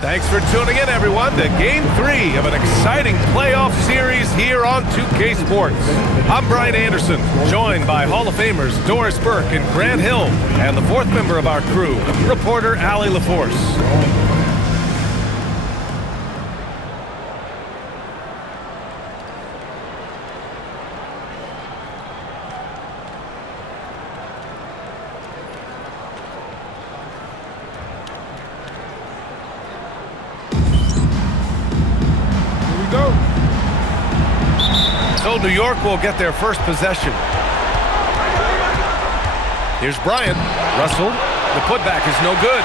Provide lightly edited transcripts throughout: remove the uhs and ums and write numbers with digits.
Thanks for tuning in, everyone, to Game 3 of an exciting playoff series here on 2K Sports. I'm Brian Anderson, joined by Hall of Famers Doris Burke and Grant Hill, and the fourth member of our crew, reporter Allie LaForce. So New York will get their first possession. Here's Bryant. Russell. The putback is no good.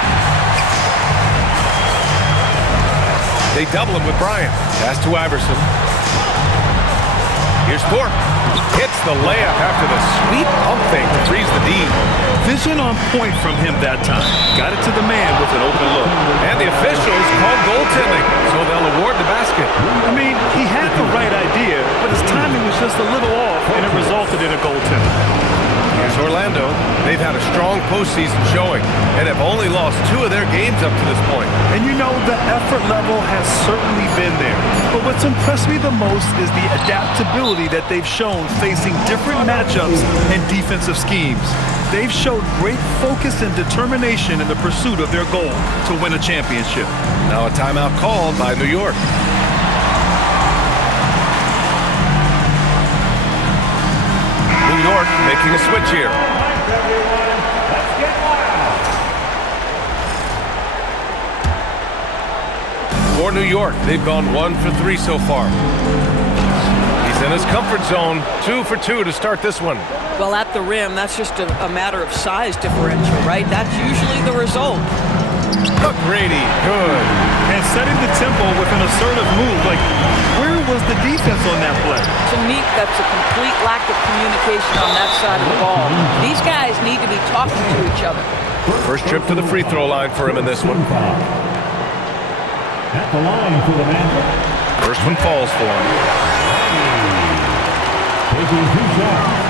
They double him with Bryant. Pass to Iverson. Here's Thorpe. Hits the layup after the sweet pump fake to freeze the D. Vision on point from him that time. Got it to the man with an open look. And the officials called goaltending, so they'll award the basket. I mean, he had the right idea, but his timing was just a little off, and it resulted in a goaltender. Here's Orlando. They've had a strong postseason showing and have only lost 2 of their games up to this point. And you know, the effort level has certainly been there. But what's impressed me the most is the adaptability that they've shown facing different matchups and defensive schemes. They've showed great focus and determination in the pursuit of their goal to win a championship. Now a timeout called by New York. New York making a switch here. For New York, they've gone 1 for 3 so far. He's in his comfort zone, 2 for 2 to start this one. Well, at the rim, that's just a matter of size differential, right? That's usually the result. McGrady, good. And setting the tempo with an assertive move. Like, where was the defense on that play? To me, that's a complete lack of communication on that side of the ball. These guys need to be talking to each other. First trip to the free throw line for him in this one. At the line for the Magic. First one falls for him. Taking 2 shots.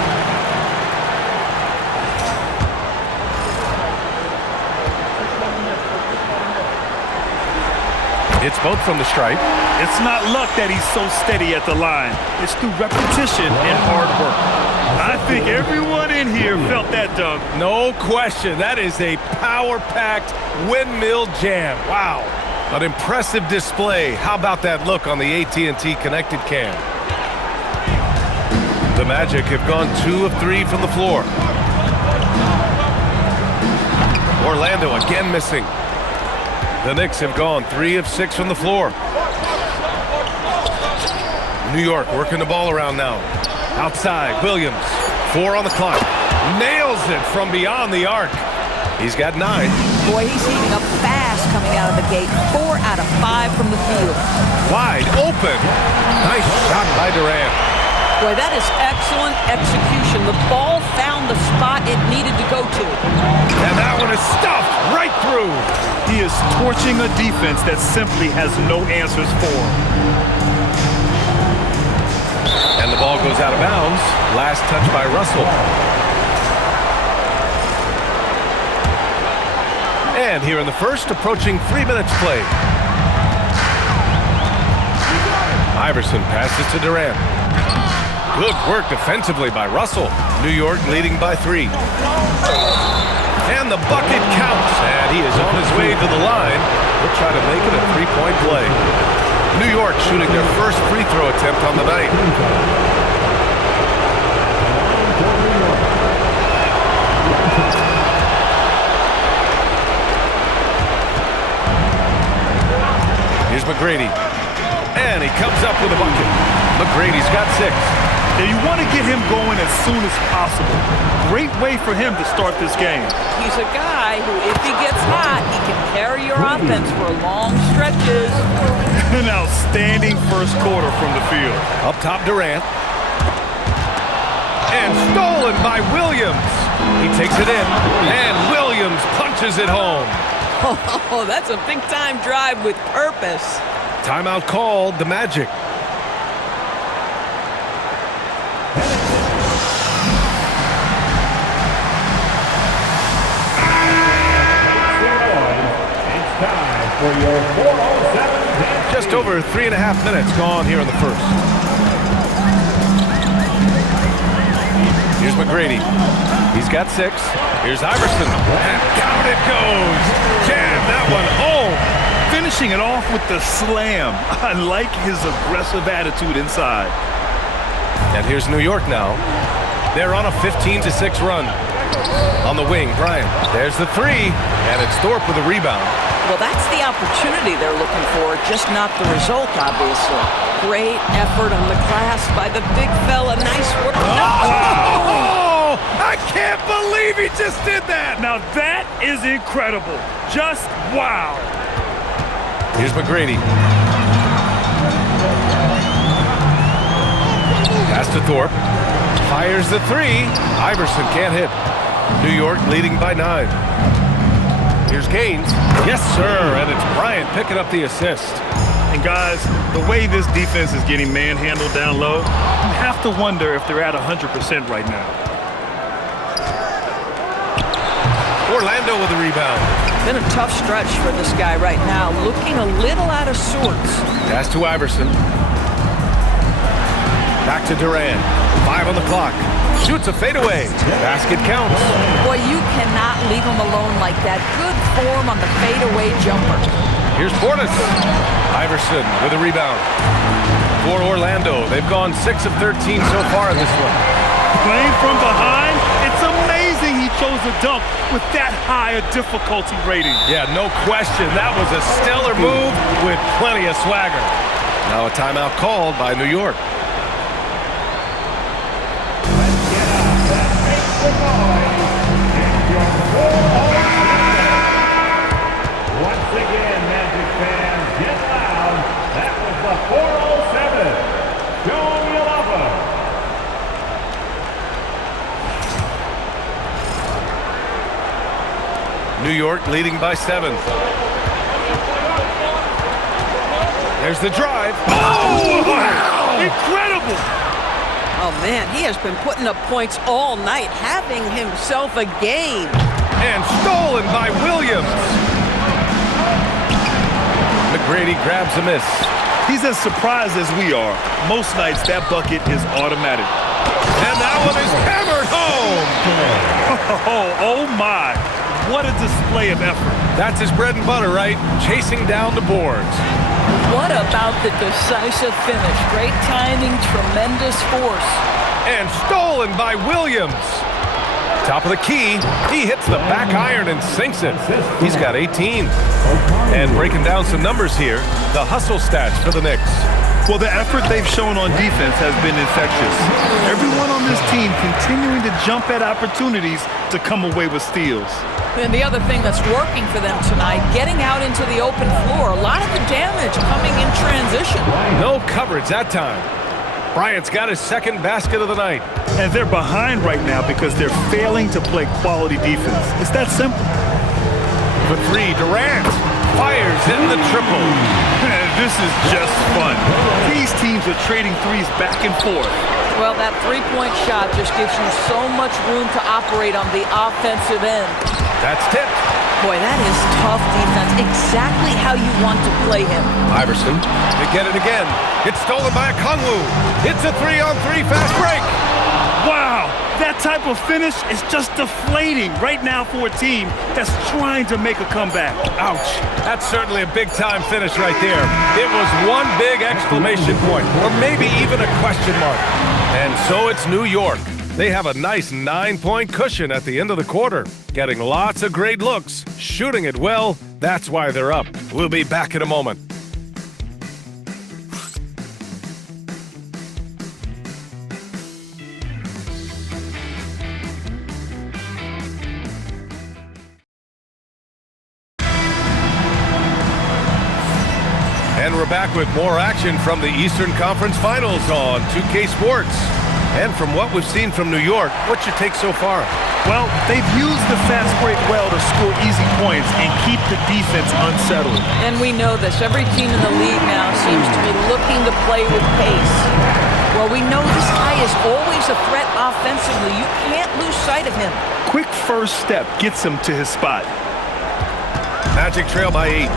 It's both from the stripe. It's not luck that he's so steady at the line. It's through repetition and hard work. I think everyone in here felt that dunk. No question. That is a power-packed windmill jam. Wow. An impressive display. How about that look on the AT&T connected cam? The Magic have gone 2 of 3 from the floor. Orlando again missing. The Knicks have gone 3 of 6 from the floor. New York working the ball around now. Outside, Williams. 4 on the clock. Nails it from beyond the arc. He's got 9. Boy, he's heating up fast coming out of the gate. 4 out of 5 from the field. Wide open. Nice shot by Durant. Boy, that is excellent execution. The ball found the spot it needed to go to. And that one is stuffed right through. He is torching a defense that simply has no answers for him. And the ball goes out of bounds. Last touch by Russell. And here in the first, approaching 3 minutes played. Iverson passes to Durant. Good work defensively by Russell. New York leading by 3. And the bucket counts. And he is on his way to the line. He'll try to make it a 3-point play. New York shooting their first free throw attempt on the night. Here's McGrady. And he comes up with a bucket. McGrady's got 6. And you want to get him going as soon as possible. Great way for him to start this game. He's a guy who, if he gets hot, he can carry your offense for long stretches. An outstanding first quarter from the field. Up top, Durant. And stolen by Williams. He takes it in. And Williams punches it home. Oh, that's a big-time drive with purpose. Timeout called, the Magic. It's time for your 407. Just over 3.5 minutes gone here in the first. Here's McGrady. He's got 6. Here's Iverson. And down it goes. Jam that one home. Finishing it off with the slam. I like his aggressive attitude inside. And here's New York now. They're on a 15-6 run. On the wing, Bryant. There's the 3. And it's Thorpe with a rebound. Well, that's the opportunity they're looking for, just not the result, obviously. Great effort on the glass by the big fella. Nice work. Oh! I can't believe he just did that! Now that is incredible. Just wow. Here's McGrady. Pass to Thorpe. Fires the 3. Iverson can't hit. New York leading by 9. Here's Gaines. Yes, sir. And it's Bryant picking up the assist. And guys, the way this defense is getting manhandled down low, you have to wonder if they're at 100% right now. Orlando with a rebound. Been a tough stretch for this guy right now, looking a little out of sorts. Pass to Iverson. Back to Durant. 5 on the clock. Shoots a fadeaway. Basket counts. Boy, you cannot leave him alone like that. Good form on the fadeaway jumper. Here's Portis. Iverson with a rebound. For Orlando, they've gone 6 of 13 so far in this one. Playing from behind, it's amazing he chose a dunk with that high a difficulty rating. Yeah, no question. That was a stellar move with plenty of swagger. Now a timeout called by New York. Once again, Magic fans, get loud. That was the 407. Show me love. New York leading by 7. There's the drive. Oh, wow! Incredible! Oh, man, he has been putting up points all night, having himself a game. And stolen by Williams. McGrady grabs a miss. He's as surprised as we are. Most nights, that bucket is automatic. And that one is hammered home. Oh my. What a display of effort. That's his bread and butter, right? Chasing down the boards. What about the decisive finish? Great timing, tremendous force. And stolen by Williams. Top of the key. He hits the back iron and sinks it. He's got 18. And breaking down some numbers here, the hustle stats for the Knicks. Well, the effort they've shown on defense has been infectious. Everyone on this team continuing to jump at opportunities to come away with steals. And the other thing that's working for them tonight, getting out into the open floor. A lot of the damage coming in transition. No coverage that time. Bryant's got his second basket of the night. And they're behind right now because they're failing to play quality defense. It's that simple. For 3, Durant fires in the triple. This is just fun. These teams are trading threes back and forth. Well, that three-point shot just gives you so much room to operate on the offensive end. That's tipped. Boy, that is tough defense. Exactly how you want to play him. Iverson, they get it again. It's stolen by Okongwu. It's a 3-on-3 fast break. Wow, that type of finish is just deflating right now for a team that's trying to make a comeback. Ouch. That's certainly a big-time finish right there. It was one big exclamation point, or maybe even a question mark. And so it's New York. They have a nice 9-point cushion at the end of the quarter. Getting lots of great looks, shooting it well. That's why they're up. We'll be back in a moment. And we're back with more action from the Eastern Conference Finals on 2K Sports. And from what we've seen from New York, what's your take so far? Well, they've used the fast break well to score easy points and keep the defense unsettled. And we know this. Every team in the league now seems to be looking to play with pace. Well, we know this guy is always a threat offensively. You can't lose sight of him. Quick first step gets him to his spot. Magic trail by 8.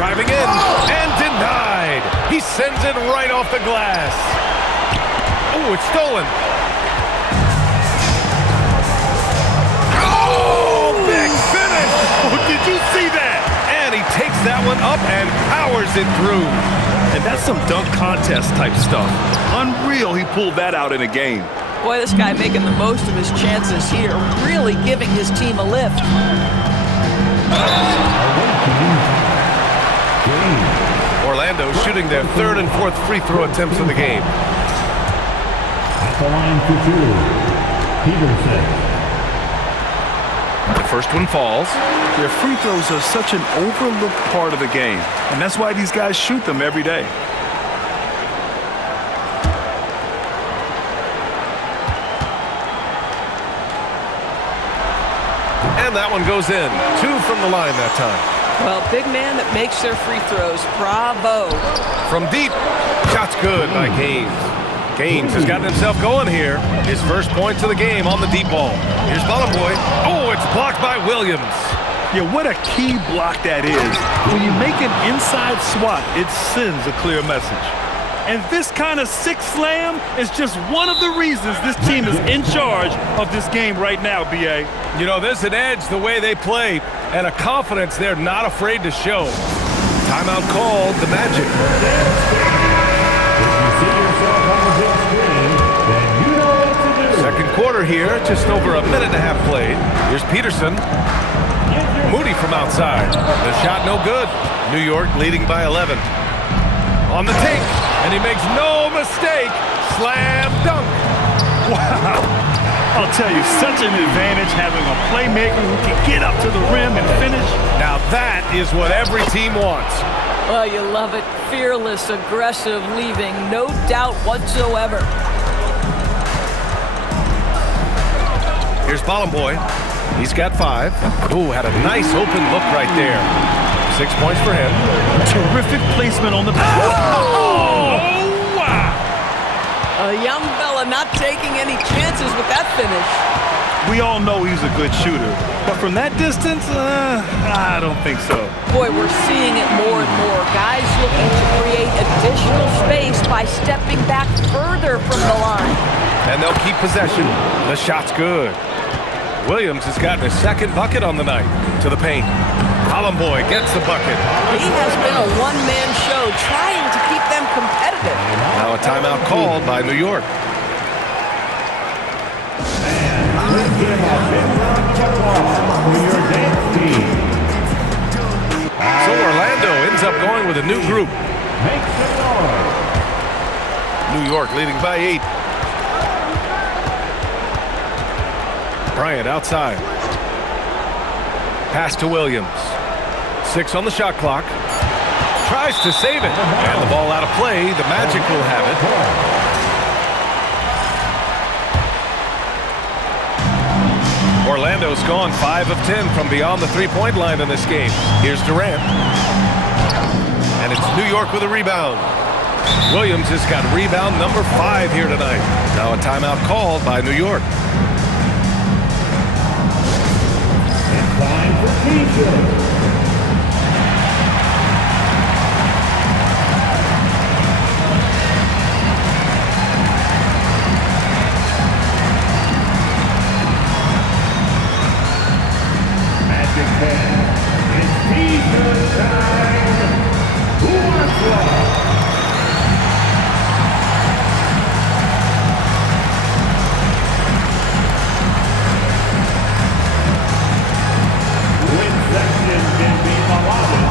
Driving in and denied. He sends it right off the glass. Oh, it's stolen. Oh, big finish. Oh, did you see that? And he takes that one up and powers it through. And that's some dunk contest type stuff. Unreal he pulled that out in a game. Boy, this guy making the most of his chances here, really giving his team a lift. Orlando shooting their third and fourth free throw attempts of the game. At the line for 2, Peterson. The first one falls. Their free throws are such an overlooked part of the game, and that's why these guys shoot them every day. And that one goes in. 2 from the line that time. Well, big man that makes their free throws. Bravo. From deep. Shot's good by Gaines. Gaines has gotten himself going here. His first points of the game on the deep ball. Here's Bolomboy. Oh, it's blocked by Williams. Yeah, what a key block that is. When you make an inside swat, it sends a clear message. And this kind of sick slam is just one of the reasons this team is in charge of this game right now, B.A. You know, there's an edge the way they play and a confidence they're not afraid to show. Timeout called, the Magic. If you see yourself on the big screen, then you know what to do. Second quarter here, just over a minute and a half played. Here's Peterson. Moody from outside. The shot no good. New York leading by 11. On the take, and he makes no mistake. Slam dunk. Wow. I'll tell you, such an advantage having a playmaker who can get up to the rim and finish. Now that is what every team wants. Well, you love it. Fearless, aggressive, leaving no doubt whatsoever. Here's Bolomboy. He's got 5. Ooh, had a nice open look right there. 6 points for him. Terrific placement on the pass. Oh, wow. A young fella not taking any chances with that finish. We all know he's a good shooter, but from that distance, I don't think so. Boy, we're seeing it more and more. Guys looking to create additional space by stepping back further from the line. And they'll keep possession. The shot's good. Williams has gotten his second bucket on the night. To the paint. Bolomboy gets the bucket. He has been a one-man show trying to keep them competitive. Now a timeout called by New York. So Orlando ends up going with a new group. Make some noise. New York leading by 8. Bryant outside. Pass to Williams. 6 on the shot clock. Tries to save it. And the ball out of play. The Magic will have it. Orlando's gone 5 of 10 from beyond the three-point line in this game. Here's Durant. And it's New York with a rebound. Williams has got rebound number 5 here tonight. Now a timeout called by New York. Time for Keisha. Magic 10. It's Keisha time. Who wants love? Section can be allotted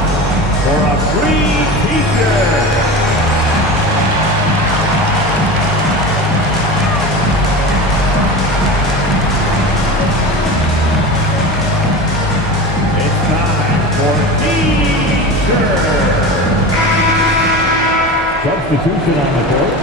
for a free t-shirt. It's time for t-shirt. Substitution on the court.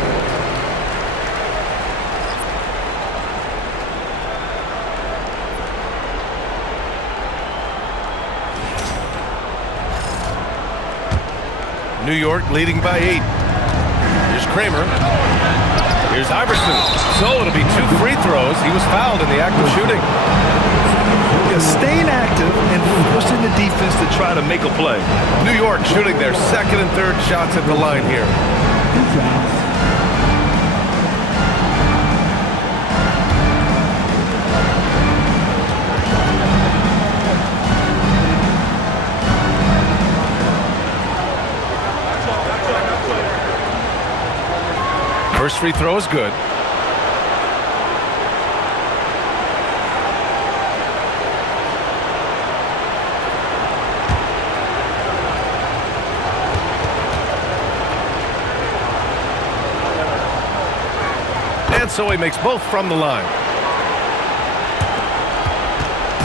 New York leading by 8. Here's Kramer. Here's Iverson. So it'll be 2 free throws. He was fouled in the act of shooting. Staying active and forcing the defense to try to make a play. New York shooting their second and third shots at the line here. First free throw is good. And so he makes both from the line.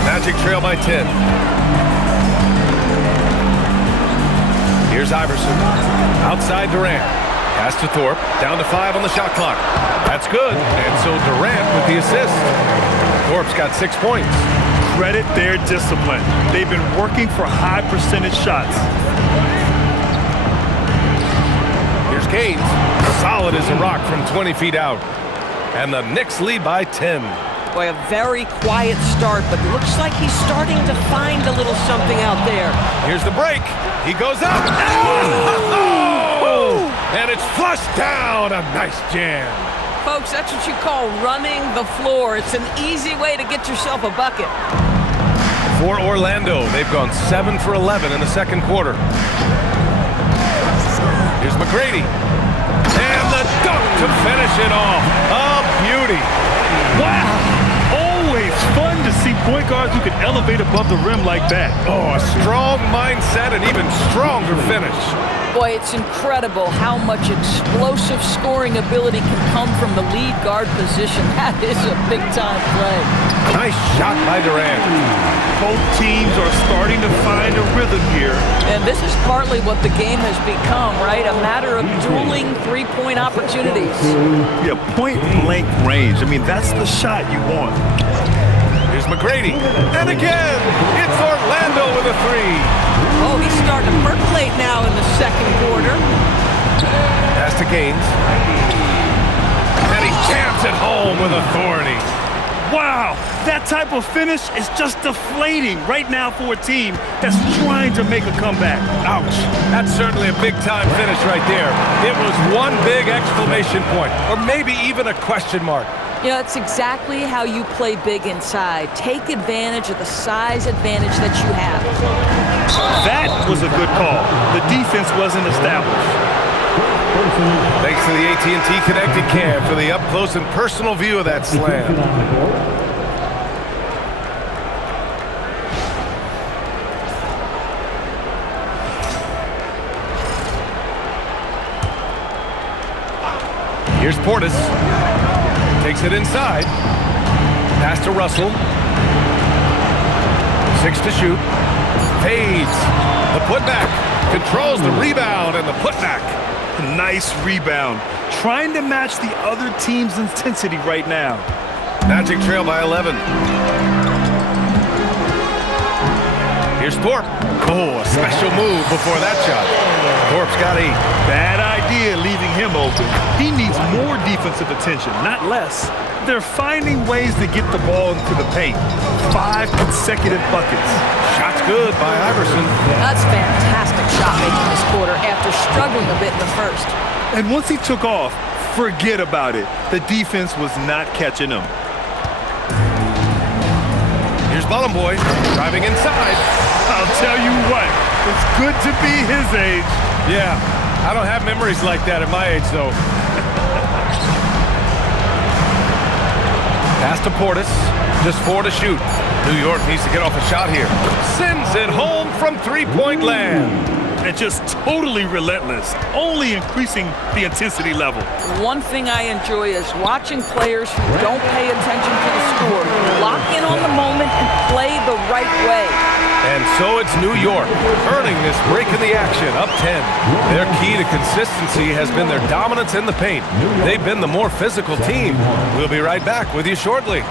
Magic trail by 10. Here's Iverson. Outside Durant. Pass to Thorpe. Down to 5 on the shot clock. That's good. And so Durant with the assist. Thorpe's got 6 points. Credit their discipline. They've been working for high percentage shots. Here's Gaines. Solid as a rock from 20 feet out. And the Knicks lead by 10. Boy, a very quiet start, but looks like he's starting to find a little something out there. Here's the break. He goes up. Oh! And it's flushed down. A nice jam. Folks, that's what you call running the floor. It's an easy way to get yourself a bucket. For Orlando, they've gone 7 for 11 in the second quarter. Here's McGrady. And the dunk to finish it off. A beauty. Wow! Always fun to see point guards who can elevate above the rim like that. Oh, a strong mindset and even stronger finish. Boy, it's incredible how much explosive scoring ability can come from the lead guard position. That is a big-time play. Nice shot by Durant. Both teams are starting to find a rhythm here. And this is partly what the game has become, right? A matter of dueling three-point opportunities. Yeah, point-blank range. I mean, that's the shot you want. Here's McGrady. And again, it's Orlando with a three. Oh, he's starting to percolate now in the second quarter. Pass to Gaines. And he jams it home with authority. Wow, that type of finish is just deflating right now for a team that's trying to make a comeback. Ouch. That's certainly a big-time finish right there. It was one big exclamation point, or maybe even a question mark. You know, it's exactly how you play big inside. Take advantage of the size advantage that you have. That was a good call. The defense wasn't established. Thanks to the AT&T Connected Cam for the up-close and personal view of that slam. Here's Portis. Takes it inside. Pass to Russell. 6 to shoot. Fades. The putback. Controls the rebound and the putback. Nice rebound. Trying to match the other team's intensity right now. Magic trail by 11. Here's Thorpe. Oh, a special move before that shot. Thorpe's got 8. Bad idea leaving him open. He needs more defensive attention, not less. They're finding ways to get the ball into the paint. 5 consecutive buckets. Shot's good by Iverson. That's fantastic shot making this quarter after struggling a bit in the first. And once he took off, forget about it. The defense was not catching him. Here's Ballin' Boy driving inside. I'll tell you what, it's good to be his age. Yeah, I don't have memories like that at my age, though. Pass to Portis. Just 4 to shoot. New York needs to get off a shot here. Sends it home from three-point land. And just totally relentless, only increasing the intensity level. One thing I enjoy is watching players who don't pay attention to the score lock in on the moment and play the right way. And so it's New York, earning this break in the action, up 10. Their key to consistency has been their dominance in the paint. They've been the more physical team. We'll be right back with you shortly.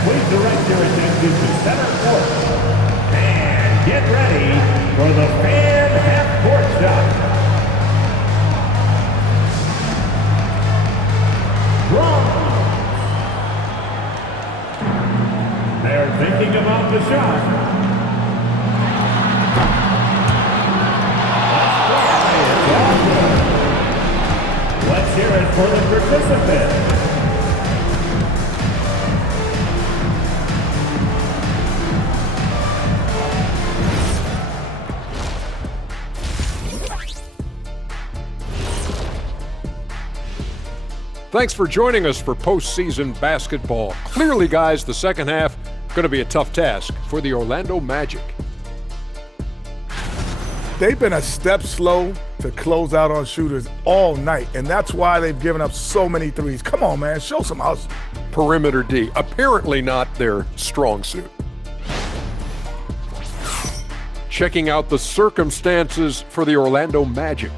Please direct your attention to center court. And get ready for the fan half-court shot. They're thinking about the shot. It's all good. Let's hear it for the participants. Thanks for joining us for postseason basketball. Clearly, guys, the second half going to be a tough task for the Orlando Magic. They've been a step slow to close out on shooters all night, and that's why they've given up so many threes. Come on, man, show some hustle. Perimeter D, apparently not their strong suit. Checking out the circumstances for the Orlando Magic.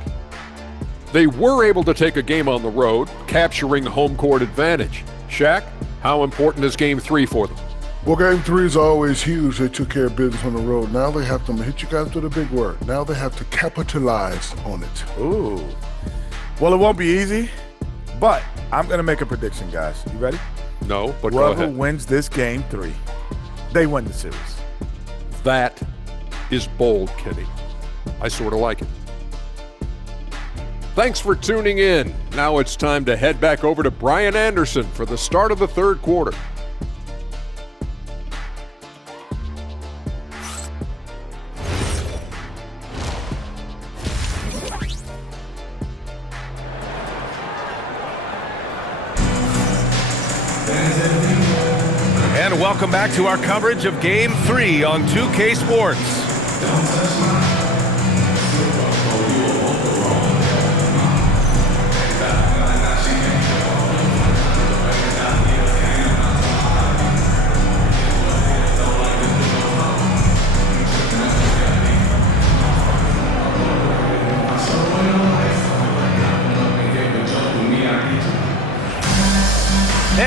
They were able to take a game on the road, capturing home court advantage. Shaq, how important is Game 3 for them? Well, Game 3 is always huge. They took care of business on the road. Now they have to hit you guys with a big word. Now they have to capitalize on it. Ooh. Well, it won't be easy, but I'm going to make a prediction, guys. You ready? No, but go Whoever ahead. wins this Game 3, they win the series. That is bold, Kenny. I sort of like it. Thanks for tuning in. Now it's time to head back over to Brian Anderson for the start of the third quarter. And welcome back to our coverage of Game 3 on 2K Sports.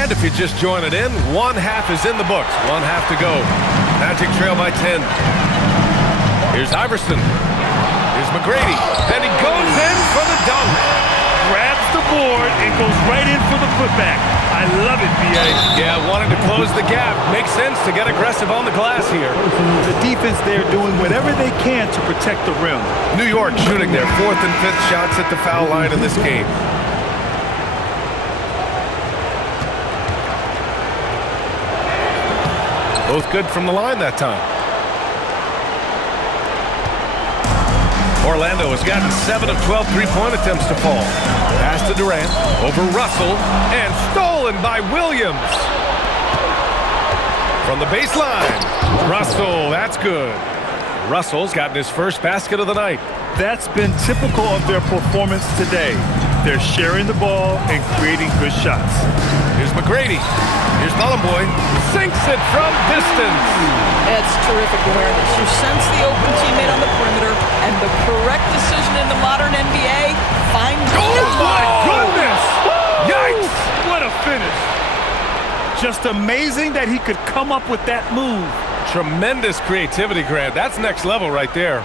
And if you're just joining in, one half is in the books. One half to go. Magic trail by 10. Here's Iverson. Here's McGrady. And he goes in for the dunk. Grabs the board and goes right in for the putback. I love it, B.A. Yeah, wanting to close the gap. Makes sense to get aggressive on the glass here. The defense there doing whatever they can to protect the rim. New York shooting their fourth and fifth shots at the foul line in this game. Both good from the line that time. Orlando has gotten 7 of 12 three-point attempts to fall. Pass to Durant, over Russell, and stolen by Williams. From the baseline, Russell, that's good. Russell's gotten his first basket of the night. That's been typical of their performance today. They're sharing the ball and creating good shots. Here's McGrady. Here's Bolomboy. Sinks it from distance. That's terrific awareness. You sense the open teammate on the perimeter, and the correct decision in the modern NBA, find Oh my goodness! Yikes! What a finish. Just amazing that he could come up with that move. Tremendous creativity, Grant. That's next level right there.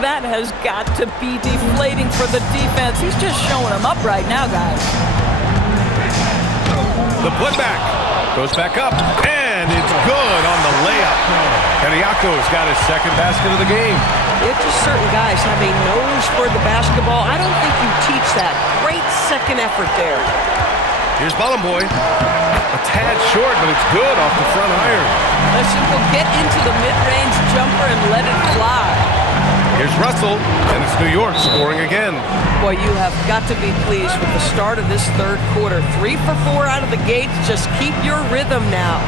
That has got to be deflating for the defense. He's just showing them up right now, guys. The putback goes back up, and it's good on the layup. Kaniako's got his second basket of the game. It's just certain guys have a nose for the basketball. I don't think you teach that. Great second effort there. Here's Bolomboy. A tad short, but it's good off the front iron. Listen, we'll get into the mid-range jumper and let it fly. Here's Russell, and it's New York scoring again. Boy, you have got to be pleased with the start of this third quarter. 3 for 4 out of the gates. Just keep your rhythm now.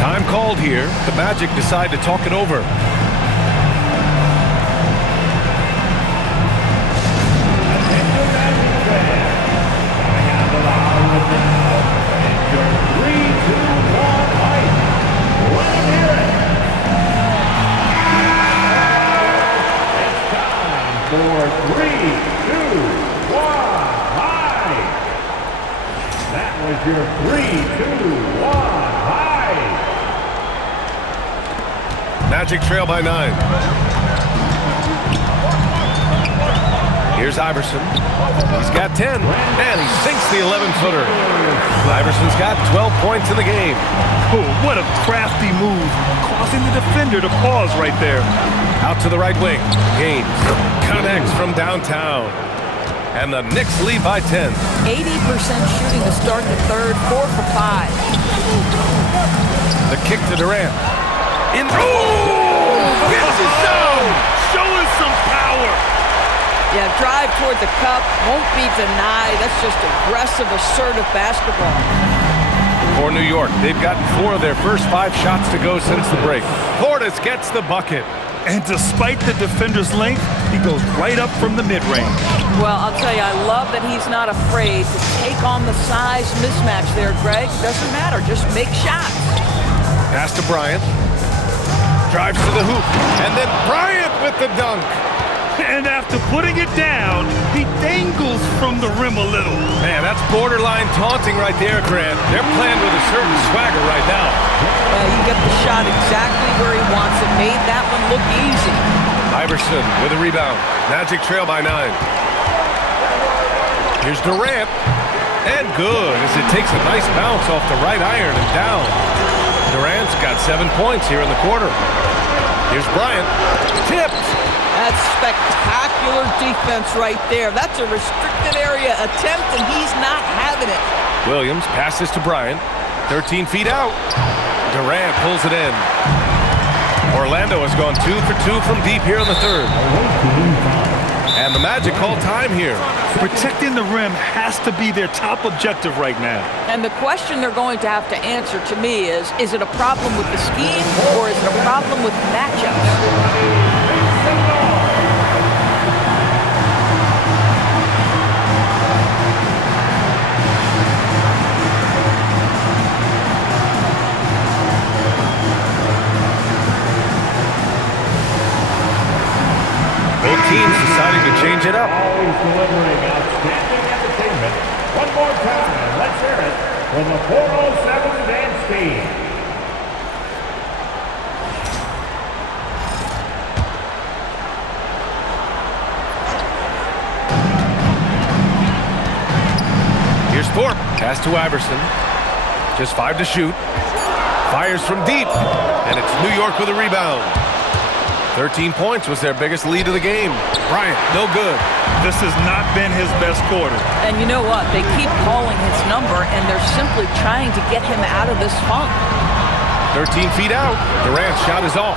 Time called here. The Magic decide to talk it over. Your 3-2-1 high. Magic trail by 9. Here's Iverson. He's got 10, and he sinks the 11-footer. Iverson's got 12 points in the game. Oh, what a crafty move, causing the defender to pause right there. Out to the right wing. Gaines connects from downtown. And the Knicks lead by 10. 80% shooting to start the third, 4 for 5. The kick to Durant. Gets his zone! Showing some power. Yeah, drive toward the cup, won't be denied. That's just aggressive, assertive basketball. For New York, they've gotten 4 of their first 5 shots to go since the break. Portis gets the bucket. And despite the defender's length, he goes right up from the mid-range. Well, I'll tell you, I love that he's not afraid to take on the size mismatch there, Greg. Doesn't matter, just make shots. Pass to Bryant. Drives to the hoop. And then Bryant with the dunk. And after putting it down, he dangles from the rim a little. Man, that's borderline taunting right there, Grant. They're playing with a certain swagger right now. You get the shot exactly where he wants it. Made that one look easy. Iverson with a rebound. Magic trail by 9. Here's Durant. And good as it takes a nice bounce off the right iron and down. Durant's got 7 points here in the quarter. Here's Bryant. Tipped. That's spectacular defense right there. That's a restricted area attempt, and he's not having it. Williams passes to Bryant. 13 feet out. Durant pulls it in. Orlando has gone 2 for 2 from deep here in the third. And the Magic call time here. Protecting the rim has to be their top objective right now. And the question they're going to have to answer to me is it a problem with the scheme or is it a problem with matchups? Both teams deciding to change it up. Always delivering outstanding entertainment. One more time, let's hear it from the 407 dance team. Here's Thorpe. Pass to Iverson. Just 5 to shoot. Fires from deep. And it's New York with a rebound. 13 points was their biggest lead of the game. Bryant, no good. This has not been his best quarter. And you know what? They keep calling his number, and they're simply trying to get him out of this funk. 13 feet out. Durant's shot is off.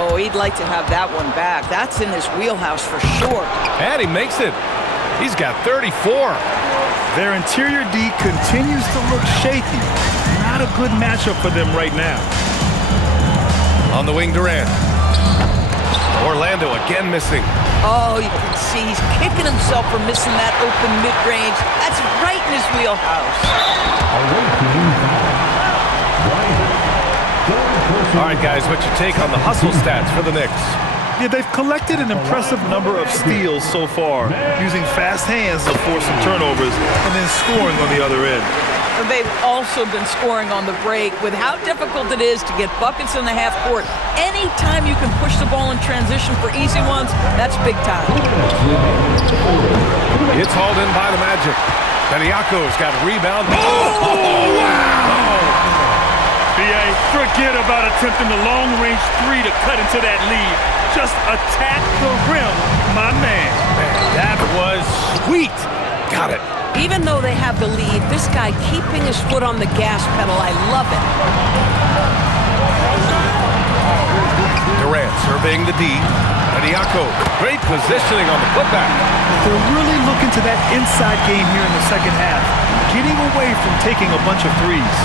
Oh, he'd like to have that one back. That's in his wheelhouse for sure. And he makes it. He's got 34. Their interior D continues to look shaky. Not a good matchup for them right now. On the wing, Durant. Orlando again missing. Oh, you can see he's kicking himself for missing that open mid-range. That's right in his wheelhouse. All right, guys, what's your take on the hustle stats for the Knicks? Yeah, they've collected an impressive number of steals so far, using fast hands to force some turnovers and then scoring on the other end. And they've also been scoring on the break. With how difficult it is to get buckets in the half court, anytime you can push the ball in transition for easy ones, that's big time. It's hauled in by the Magic. Bediako's got a rebound. Oh, wow! B.A., forget about attempting the long-range 3 to cut into that lead. Just attack the rim, my man. That was sweet. Got it. Even though they have the lead, this guy keeping his foot on the gas pedal, I love it. Durant surveying the D. Bediako, great positioning on the putback. They're really looking to that inside game here in the second half, getting away from taking a bunch of threes.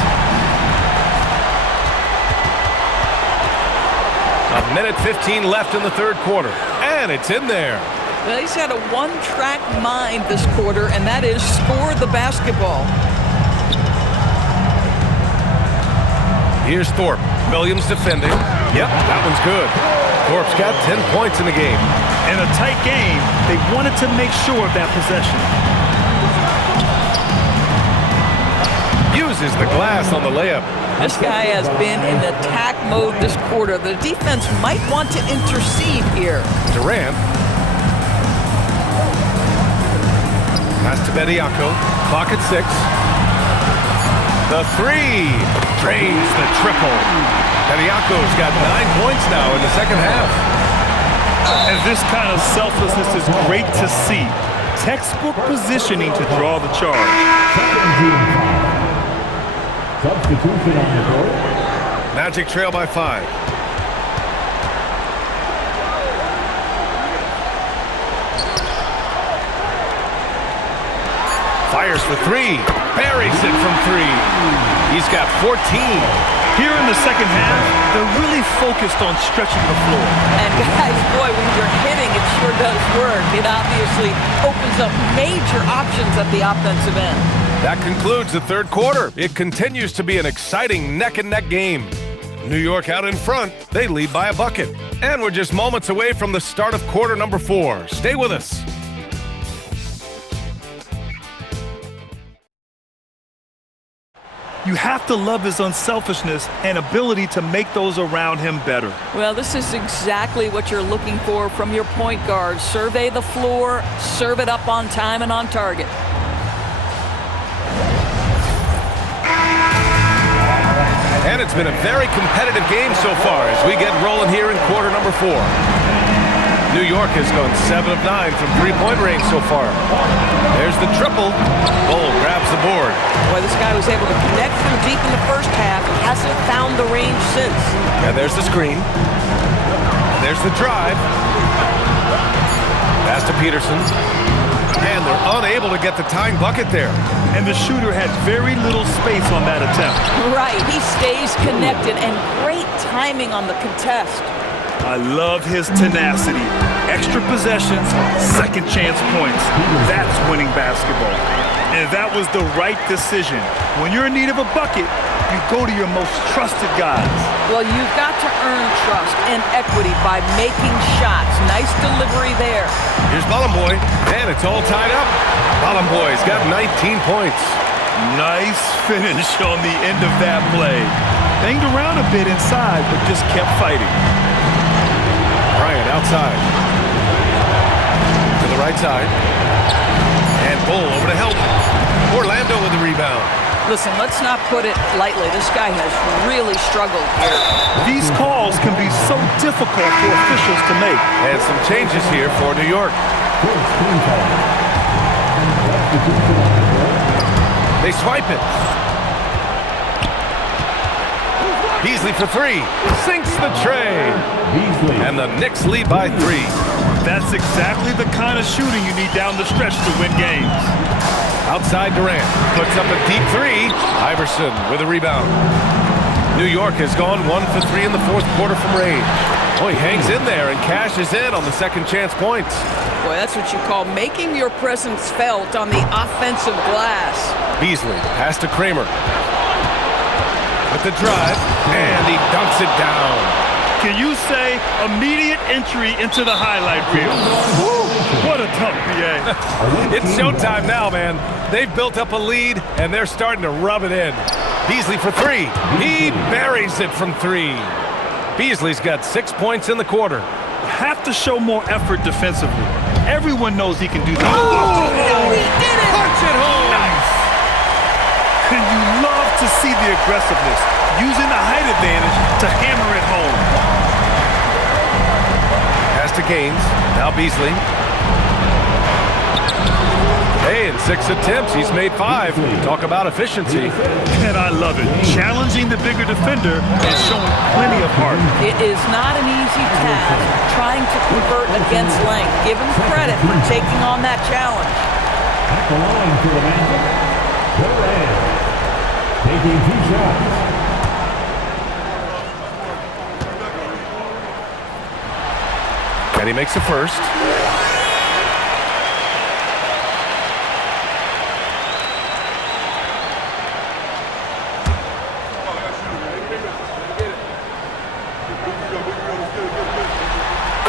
A minute 15 left in the third quarter, and it's in there. Well, he's had a one-track mind this quarter, and that is score the basketball. Here's Thorpe. Williams defending. Yep, that one's good. Thorpe's got 10 points in the game. In a tight game, they wanted to make sure of that possession. Uses the glass on the layup. This guy has been in attack mode this quarter. The defense might want to intercede here. Durant. Pass to Bediako. Clock at 6. The three. Drains the triple. Bediako's got 9 points now in the second half. And this kind of selflessness is great to see. Textbook positioning to draw the charge. Substitution on the court. Magic trail by 5. Fires for 3. Buries it from 3. He's got 14. Here in the second half, they're really focused on stretching the floor. And guys, boy, when you're hitting, it sure does work. It obviously opens up major options at the offensive end. That concludes the third quarter. It continues to be an exciting neck-and-neck game. New York out in front. They lead by a bucket. And we're just moments away from the start of quarter number 4. Stay with us. You have to love his unselfishness and ability to make those around him better. Well, this is exactly what you're looking for from your point guard. Survey the floor, serve it up on time and on target. And it's been a very competitive game so far as we get rolling here in quarter number 4. New York has gone 7 of 9 from three-point range so far. There's the triple. Bull grabs the board. Boy, this guy was able to connect from deep in the first half. He hasn't found the range since. And there's the screen. There's the drive. Pass to Peterson. And they're unable to get the tying bucket there. And the shooter had very little space on that attempt. Right, he stays connected and great timing on the contest. I love his tenacity. Extra possessions, second chance points. That's winning basketball. And that was the right decision. When you're in need of a bucket, you go to your most trusted guys. Well, you've got to earn trust and equity by making shots. Nice delivery there. Here's Bolomboy, and it's all tied up. Bolomboy's got 19 points. Nice finish on the end of that play. Banged around a bit inside, but just kept fighting. Bryant outside. To the right side. And Bull over to help. Orlando with the rebound. Listen, let's not put it lightly. This guy has really struggled here. These calls can be so difficult for officials to make. And some changes here for New York. They swipe it. Beasley for 3. Sinks the tray. And the Knicks lead by 3. That's exactly the kind of shooting you need down the stretch to win games. Outside Durant. Puts up a deep 3. Iverson with a rebound. New York has gone 1 for 3 in the fourth quarter from range. Oh, he hangs in there and cashes in on the second chance points. Boy, that's what you call making your presence felt on the offensive glass. Beasley, pass to Kramer. With the drive, and he dunks it down. Can you say immediate entry into the highlight reel? What a dunk, BA. It's showtime now, man. They've built up a lead, and they're starting to rub it in. Beasley for 3. He buries it from 3. Beasley's got 6 points in the quarter. Have to show more effort defensively. Everyone knows he can do that. Oh, he did it! Punch it home! Nice! And you love to see the aggressiveness, using the height advantage to hammer it home. Pass to Gaines. Now Beasley. Hey, in 6 attempts, he's made 5. Talk about efficiency. And I love it. Challenging the bigger defender and showing plenty of heart. It is not an easy task trying to convert against length. Give him credit for taking on that challenge. At the line for the Magic, Durant taking 2 shots. And he makes the first.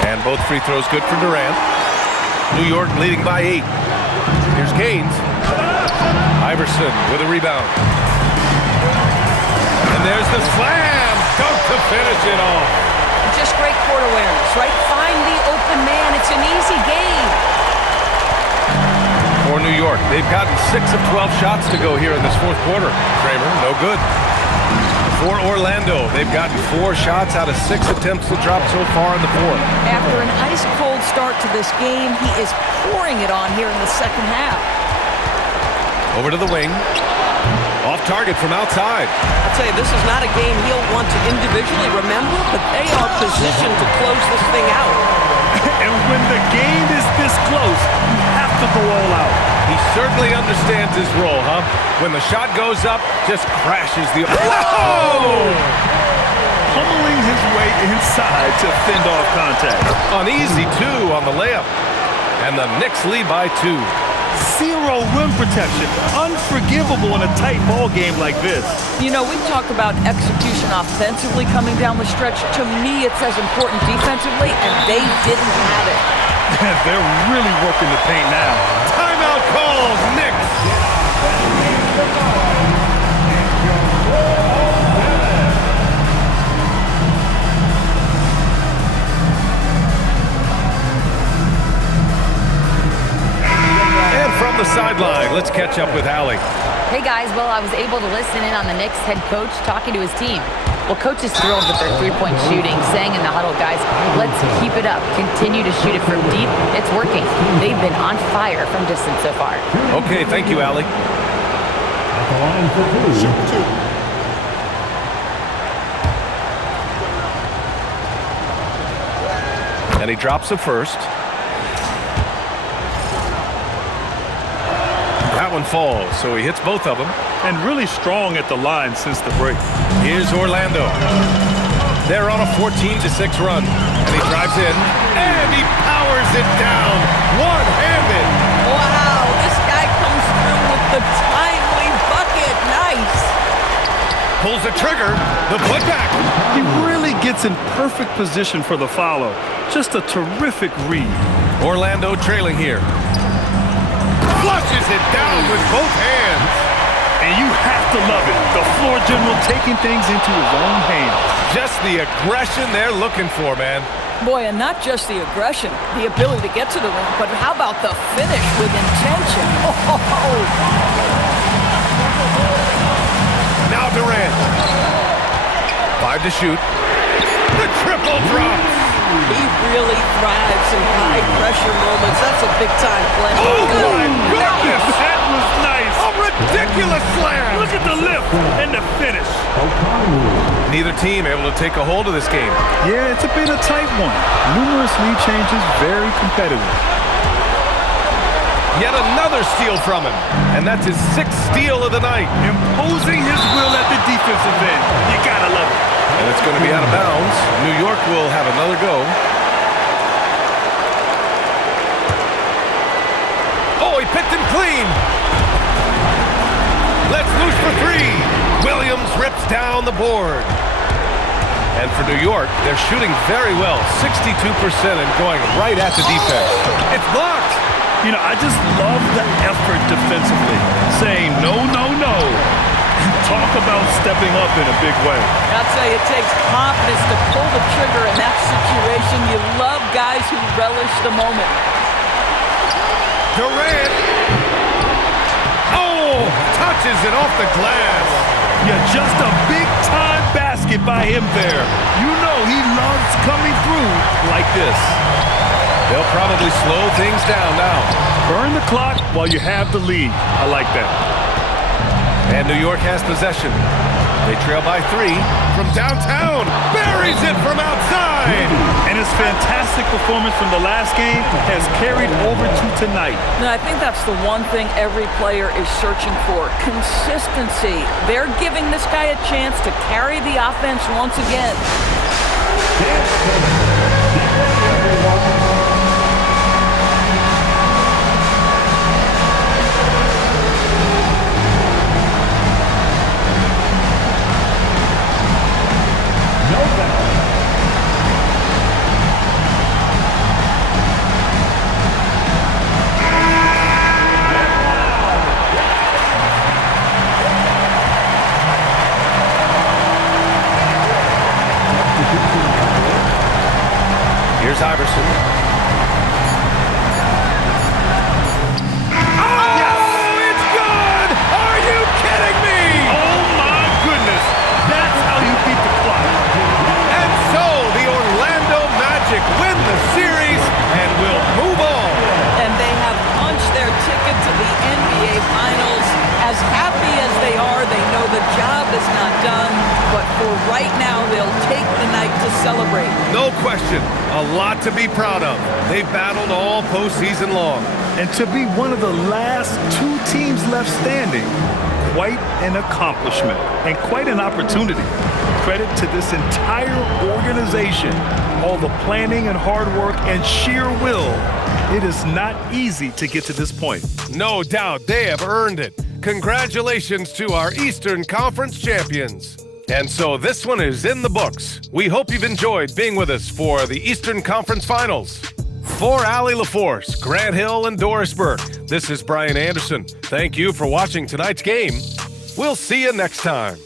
And both free throws good for Durant. New York leading by 8. Here's Gaines. Iverson with a rebound. And there's the slam. Dunk to finish it off. Just great court awareness, right? Find the open man. It's an easy game. for New York. They've gotten 6 of 12 shots to go here in this fourth quarter. Kramer, no good. For Orlando, they've gotten 4 shots out of 6 attempts to drop so far in the fourth. After an ice-cold start to this game, he is pouring it on here in the second half. Over to the wing. Off target from outside. I'll tell you, this is not a game he'll want to individually remember, but they are positioned to close this thing out. And when the game is this close, you have to go all out. He certainly understands his role, huh? When the shot goes up, just crashes the... Whoa! Pummeling his way inside to fend off contact. Uneasy, too, on the layup. And the Knicks lead by 2. 0 rim protection. Unforgivable in a tight ball game like this. You know, we talk about execution offensively coming down the stretch. To me, it's as important defensively, and they didn't have it. They're really working the paint now. Timeout calls, Knicks. And from the sideline, let's catch up with Allie. Hey guys, well, I was able to listen in on the Knicks head coach talking to his team. Well, coach is thrilled with their three-point shooting, saying in the huddle, guys, let's keep it up. Continue to shoot it from deep. It's working. They've been on fire from distance so far. Okay, thank you, Allie. At the line for 2. And he drops it first. That one falls, so he hits both of them. And really strong at the line since the break. Here's Orlando. They're on a 14-6 run. And he drives in, and he powers it down, one-handed. Wow, this guy comes through with the timely bucket. Nice. Pulls the trigger, the putback. He really gets in perfect position for the follow. Just a terrific read. Orlando trailing here. Flushes it down with both hands. And you have to love it. The floor general taking things into his own hands. Just the aggression they're looking for, man. Boy, and not just the aggression, the ability to get to the rim, but how about the finish with intention? Oh. Now Durant. 5 to shoot. The triple drops. He really thrives in high-pressure moments. That's a big-time play. Oh, my goodness! That was nice. A ridiculous slam! Look at the lift and the finish. Neither team able to take a hold of this game. Yeah, it's been a tight one. Numerous lead changes, very competitive. Yet another steal from him. And that's his 6th steal of the night. Imposing his will at the defensive end. You gotta love it. And it's going to be out of bounds. New York will have another go. Oh, he picked him clean. Let's loose for 3. Williams rips down the board. And for New York, they're shooting very well, 62% and going right at the defense. It's blocked. You know, I just love the effort defensively. Saying no, no, no. Talk about stepping up in a big way. I'll tell you, it takes confidence to pull the trigger in that situation. You love guys who relish the moment. Durant. Oh, touches it off the glass. Yeah, just a big-time basket by him there. You know he loves coming through like this. They'll probably slow things down now. Burn the clock while you have the lead. I like that. And New York has possession. They trail by 3 from downtown. Buries it from outside. And his fantastic performance from the last game has carried over to tonight. No, I think that's the one thing every player is searching for. Consistency. They're giving this guy a chance to carry the offense once again. Here's Iverson. Oh! celebrate. No question, a lot to be proud of. They've battled all postseason long. And to be one of the last 2 teams left standing, quite an accomplishment and quite an opportunity. Credit to this entire organization. All the planning and hard work and sheer will. It is not easy to get to this point. No doubt they have earned it. Congratulations to our Eastern Conference champions. And so this one is in the books. We hope you've enjoyed being with us for the Eastern Conference Finals. For Allie LaForce, Grant Hill, and Doris Burke, this is Brian Anderson. Thank you for watching tonight's game. We'll see you next time.